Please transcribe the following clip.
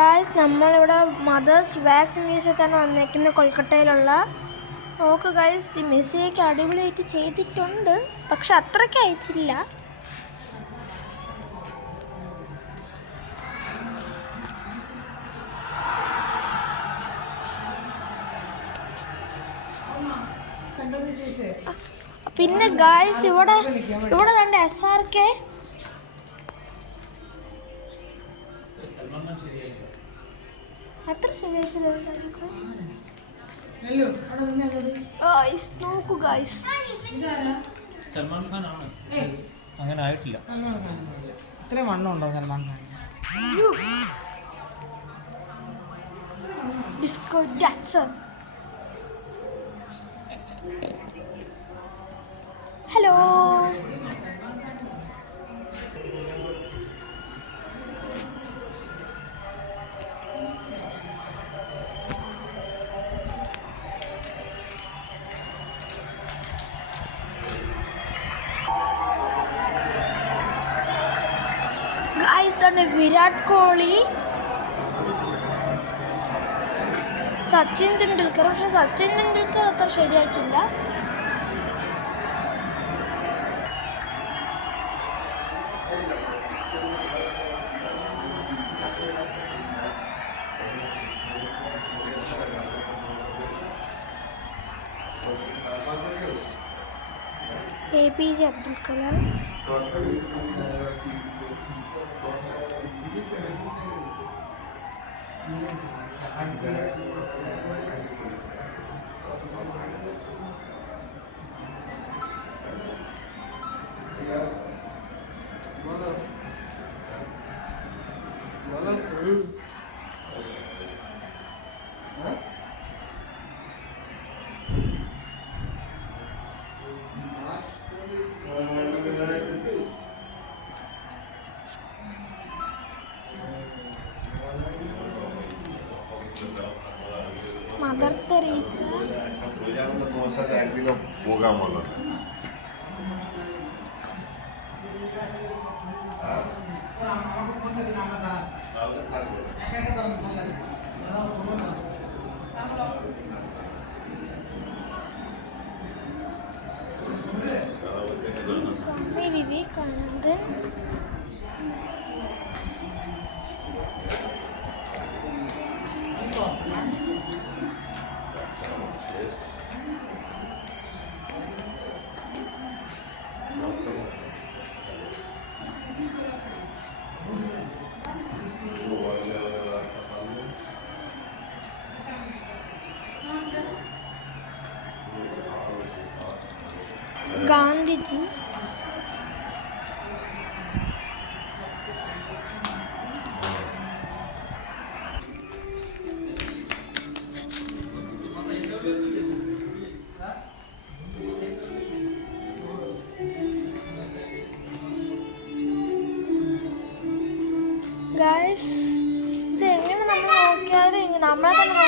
ഗായ്സ്, നമ്മളിവിടെ mothers wax മ്യൂസിയത്താണ് വന്നേക്കുന്നത്, കൊൽക്കട്ടയിലുള്ള. നോക്ക് ഗായ്സ്, ഈ മെസ്സിയൊക്കെ അടിപൊളിയായിട്ട് ചെയ്തിട്ടുണ്ട്, പക്ഷെ അത്രയ്ക്ക് ആയിട്ടില്ല. പിന്നെ ഗായ്സ്, ഇവിടെ കണ്ട SRK അത്ര ശരിയായിട്ടില്ല. നോക്കൂ ഗായ്സ്, സൽമാൻ ഖാൻ ആണ്. അങ്ങനെ ആയിട്ടില്ല. ഇത്രയും വണ്ണം ഉണ്ടോ സൽമാൻ Khan? Disco dancer. Hello, guys തന്നെ വിരാട് കോഹ്ലി, സച്ചിൻ തെണ്ടുൽക്കർ. പക്ഷെ സച്ചിൻ തെണ്ടുൽക്കർ അത്ര ശരിയായിട്ടില്ല. APJ Abdul Kalam. Mother Teresa. তোমার সাথে একদিনও প্রোগ্রাম হলো না। സ്വാമി വിവേകാനന്ദൻ. ഗാന്ധിജി. ഗായ്സ്, ഇത് എങ്ങനെ നമ്മൾ നോക്കിയാലും നമ്മളെ തന്നെ